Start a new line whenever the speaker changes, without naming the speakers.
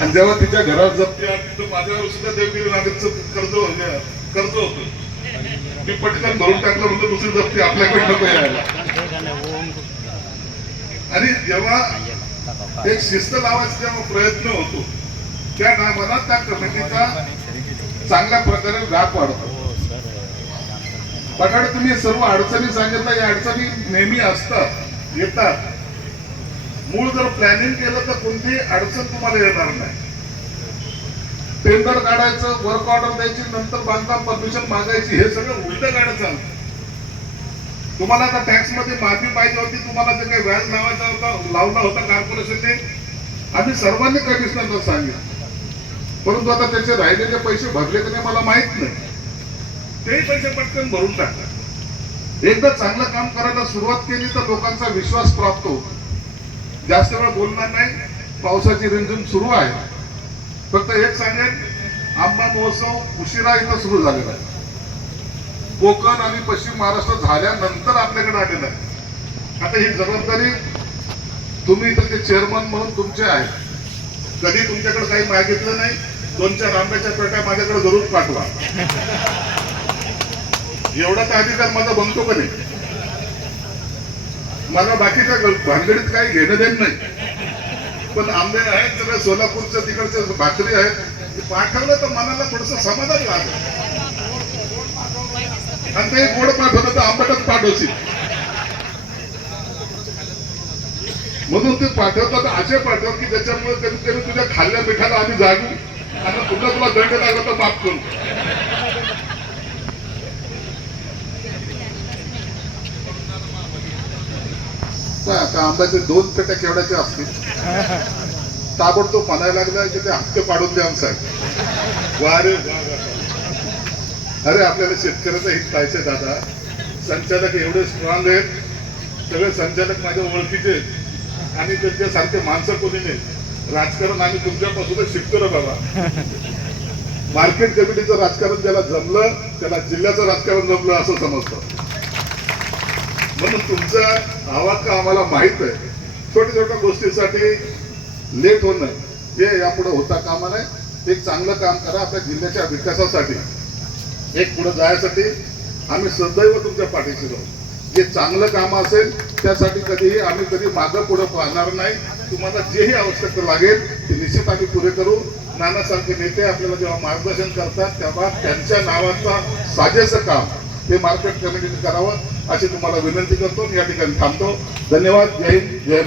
आणि जेव्हा तिच्या घरात जप्ती आली तर माझ्यावर सुद्धा देवगिरी नागरचं कर्ज म्हणजे कर्ज होत. मी पटकन भरून टाकलं म्हणजे दुसरी जप्ती आपल्याकडे नको यायला. आणि जेव्हा एक शिस्त लावायचा जेव्हा प्रयत्न होतो त्या टायमाला त्या कमिटीचा चांगल्या प्रकारे व्याप वाढतो. बघा तुम्ही सर्व अडचणी सांगितल्या या अडचणी नेहमी असतात येतात. मूळ जर प्लॅनिंग केलं तर कोणतीही अडचण तुम्हाला येणार नाही. टेंडर काढायचं वर्क ऑर्डर द्यायची नंतर बांधकाम परमिशन मागायची हे सगळं उलट गाडं चालतं. तुम्हाला आता टॅक्समध्ये माफी पाहिजे होती तुम्हाला जे काही व्याज लावायचा होता लावला होता कॉर्पोरेशनने आम्ही सर्वांनी कमिशनरला सांगितलं. परंतु आता त्याचे राहिलेले पैसे भरले की नाही मला माहीत नाही. तेही पैसे पटकन भरून टाकतात. एकदा चांगलं काम करायला सुरुवात केली तर लोकांचा विश्वास प्राप्त होतो. जास्त वेळ बोलणार नाही. पावसाची रिमझिम सुरू आहे. फक्त एक सांगेन आंबा महोत्सव उशिरा इथं सुरू झालेला आहे. कोकण आणि पश्चिम महाराष्ट्र झाल्यानंतर आपल्याकडे आलेलं आहे. आता ही जबाबदारी तुम्ही इथं ते चेअरमन म्हणून तुमचे आहे कधी तुमच्याकडे काही मागितलं नाही दोन चार आंब्याच्या पेट्या माझ्याकडे जरूर पाठवा. एवढा तर अधिकार माझा बनतो का नाही? मला बाकीच्या भानगडीत काही घेणं देणं नाही. पण आंबे आहेत सगळं सोलापूरचं तिकडचे भाकरी आहेत. ते पाठवलं तर मनाला थोडस समाधान लागलं. आणि ते गोड पाठवलं तर आंबटच पाठवशील. म्हणून ते पाठवतात असे पाठव की त्याच्यामुळे कधी कधी तुझ्या खाल्ल्या मिठाला आम्ही जागू. आणि पुन्हा तुला दंड लागला तर माफ करू. आता आंब्याचे दोन पेट्या केवढ्याचे असतील? ताबडतोब म्हणायला लागला की ते हप्ते पाडून द्या साहेब वा रे वा अरे आपल्याला शेतकऱ्याचं हित पाहिजे दादा. संचालक एवढे स्ट्रॉंग आहेत. सगळे संचालक माझ्या ओळखीचे आहेत. आणि त्यांच्यासारखे माणसं कोणी नाही राजकारण आम्ही तुमच्यापासूनच शिकतो ना बाबा. मार्केट कमिटीचं राजकारण ज्याला जमलं त्याला जिल्ह्याचं राजकारण जमलं असं समजतं. म्हणून तुमचा आवाज का आम्हाला माहीत आहे. छोट्या छोट्या गोष्टीसाठी लेट होणं हे यापुढे होता कामा नये. एक चांगलं काम करा आपल्या जिल्ह्याच्या विकासासाठी. एक पुढे जायसाठी आम्ही सदैव तुमच्या पाठीशी राहू. जे चांगलं काम असेल त्यासाठी कधीही आम्ही कधी मागं पुढे पाहणार नाही. तुम्हाला जेही आवश्यकता लागेल ते निश्चित आम्ही पुरे करू. नानासारखे नेते आपल्याला जेव्हा मार्गदर्शन करतात तेव्हा त्यांच्या नावाचा साजेचं काम हे मार्केट कमिटीने करावं. अशी तुम्हाला विनंती करतो. या ठिकाणी थांबतो. धन्यवाद. जय हिंद. जय